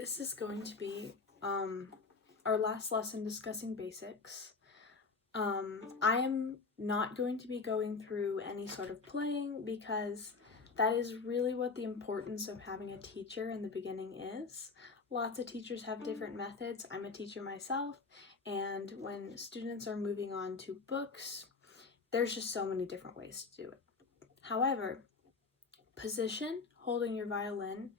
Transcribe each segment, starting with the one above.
This is going to be our last lesson discussing basics. I am not going to be going through any sort of playing because that is really what the importance of having a teacher in the beginning is. Lots of teachers have different methods. I'm a teacher myself, and when students are moving on to books, there's just so many different ways to do it. However, position, holding your violin,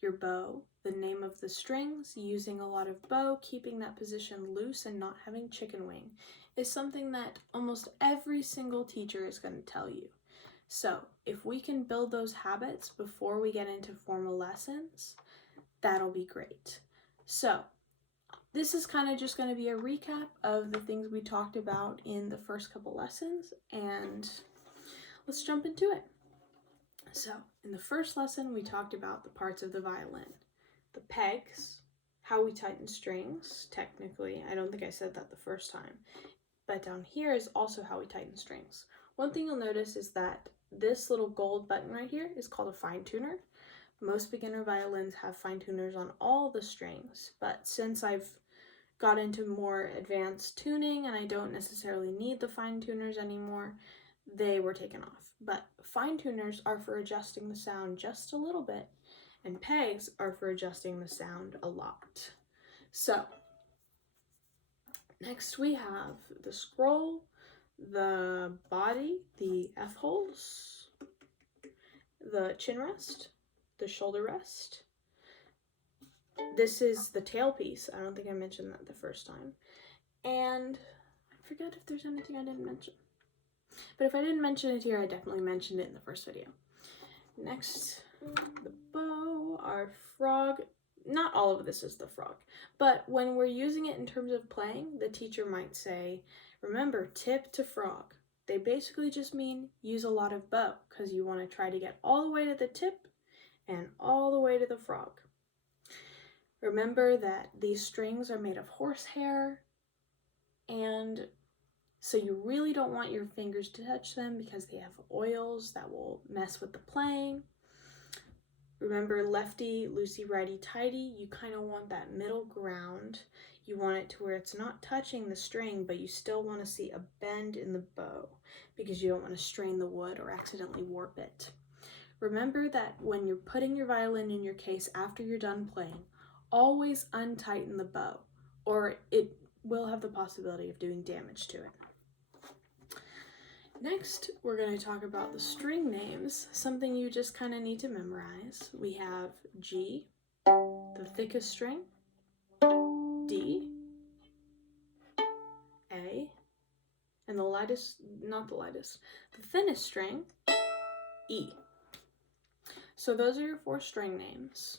your bow, the name of the strings, using a lot of bow, keeping that position loose and not having chicken wing is something that almost every single teacher is going to tell you. So if we can build those habits before we get into formal lessons, that'll be great. So this is kind of just going to be a recap of the things we talked about in the first couple lessons, and let's jump into it. So, in the first lesson, we talked about the parts of the violin. The pegs, how we tighten strings, technically. I don't think I said that the first time. But down here is also how we tighten strings. One thing you'll notice is that this little gold button right here is called a fine tuner. Most beginner violins have fine tuners on all the strings, but since I've got into more advanced tuning and I don't necessarily need the fine tuners anymore, they were taken off. But fine tuners are for adjusting the sound just a little bit, and pegs are for adjusting the sound a lot. So, next we have the scroll, the body, the F holes, the chin rest, the shoulder rest. This is the tailpiece. I don't think I mentioned that the first time. And I forget if there's anything I didn't mention. But if I didn't mention it here, I definitely mentioned it in the first video. Next, the bow, our frog. Not all of this is the frog, but when we're using it in terms of playing, the teacher might say, remember, tip to frog. They basically just mean use a lot of bow because you want to try to get all the way to the tip and all the way to the frog. Remember that these strings are made of horsehair, and so you really don't want your fingers to touch them because they have oils that will mess with the playing. Remember, lefty, loosey, righty, tighty, you kind of want that middle ground. You want it to where it's not touching the string, but you still want to see a bend in the bow because you don't want to strain the wood or accidentally warp it. Remember that when you're putting your violin in your case after you're done playing, always untighten the bow, or it will have the possibility of doing damage to it. Next, we're going to talk about the string names, something you just kind of need to memorize. We have G, the thickest string, D, A, and the thinnest string, E. So those are your 4 string names.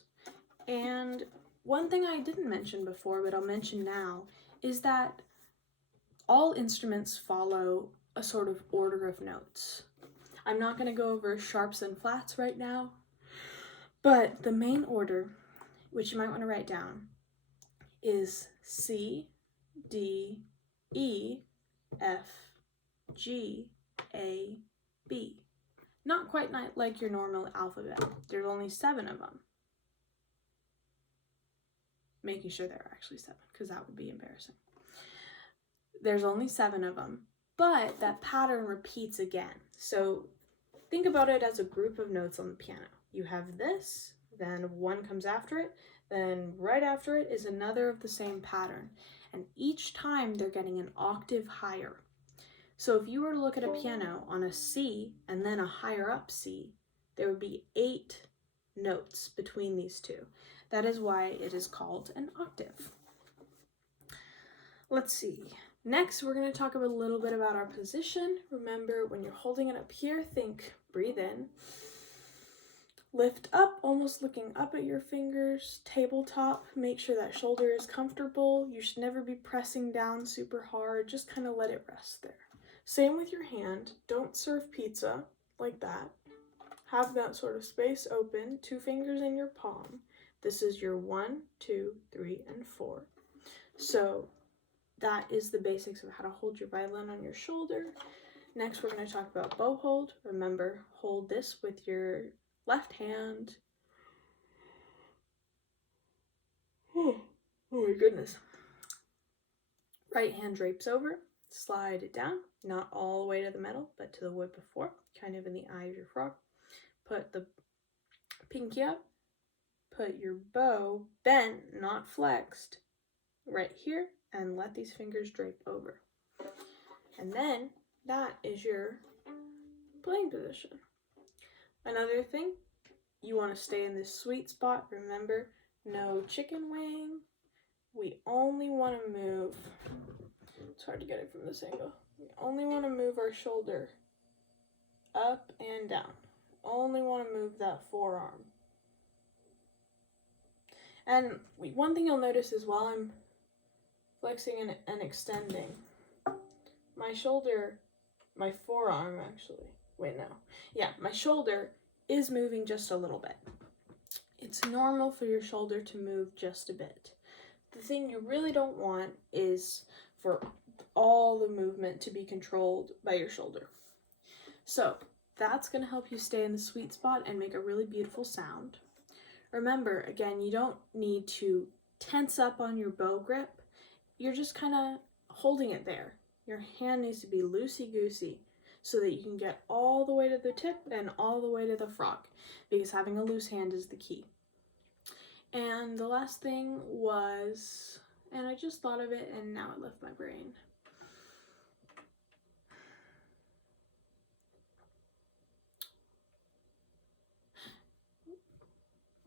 And one thing I didn't mention before, but I'll mention now, is that all instruments follow a sort of order of notes. I'm not going to go over sharps and flats right now, but the main order, which you might want to write down, is C, D, E, F, G, A, B. Not quite like your normal alphabet. There's only 7 of them. Making sure there are actually 7, because that would be embarrassing. There's only 7 of them, but that pattern repeats again. So think about it as a group of notes on the piano. You have this, then one comes after it, then right after it is another of the same pattern. And each time they're getting an octave higher. So if you were to look at a piano on a C and then a higher up C, there would be 8 notes between these two. That is why it is called an octave. Let's see. Next, we're going to talk a little bit about our position. Remember, when you're holding it up here, think breathe in. Lift up, almost looking up at your fingers. Tabletop, make sure that shoulder is comfortable. You should never be pressing down super hard. Just kind of let it rest there. Same with your hand. Don't serve pizza like that. Have that sort of space open, 2 fingers in your palm. This is your 1, 2, 3, and 4. So that is the basics of how to hold your violin on your shoulder. Next, we're going to talk about bow hold. Remember, hold this with your left hand. my goodness. Right hand drapes over, slide it down, not all the way to the metal, but to the wood before, kind of in the eye of your frog. Put the pinky up, put your bow bent, not flexed, right here, and let these fingers drape over. And then that is your playing position. Another thing, you want to stay in this sweet spot. Remember, no chicken wing. We only want to move, it's hard to get it from this angle. We only want to move our shoulder up and down. Only want to move that forearm. And one thing you'll notice is while I'm flexing and extending, my shoulder, my forearm actually, my shoulder is moving just a little bit. It's normal for your shoulder to move just a bit. The thing you really don't want is for all the movement to be controlled by your shoulder. So that's going to help you stay in the sweet spot and make a really beautiful sound. Remember, again, you don't need to tense up on your bow grip. You're just kind of holding it there. Your hand needs to be loosey-goosey so that you can get all the way to the tip and all the way to the frog, because having a loose hand is the key. And the last thing was, and I just thought of it and now it left my brain.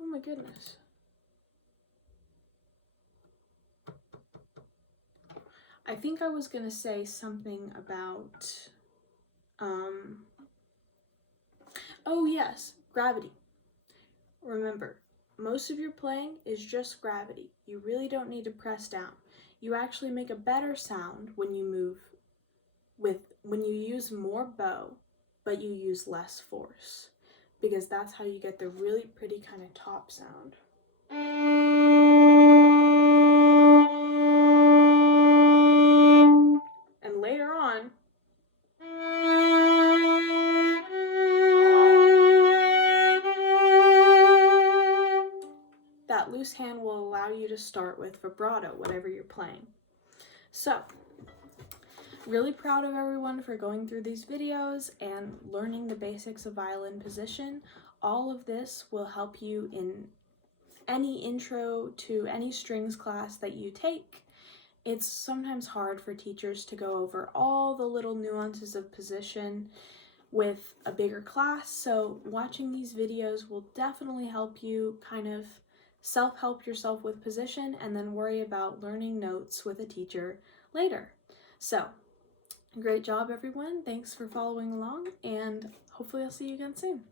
Oh my goodness. I think I was going to say something about, oh yes, gravity. Remember, most of your playing is just gravity. You really don't need to press down. You actually make a better sound when you when you use more bow, but you use less force, because that's how you get the really pretty kind of top sound. And later on, that loose hand will allow you to start with vibrato, whatever you're playing. So, really proud of everyone for going through these videos and learning the basics of violin position. All of this will help you in any intro to any strings class that you take. It's sometimes hard for teachers to go over all the little nuances of position with a bigger class, so watching these videos will definitely help you kind of self-help yourself with position and then worry about learning notes with a teacher later. So, great job everyone, thanks for following along, and hopefully I'll see you again soon.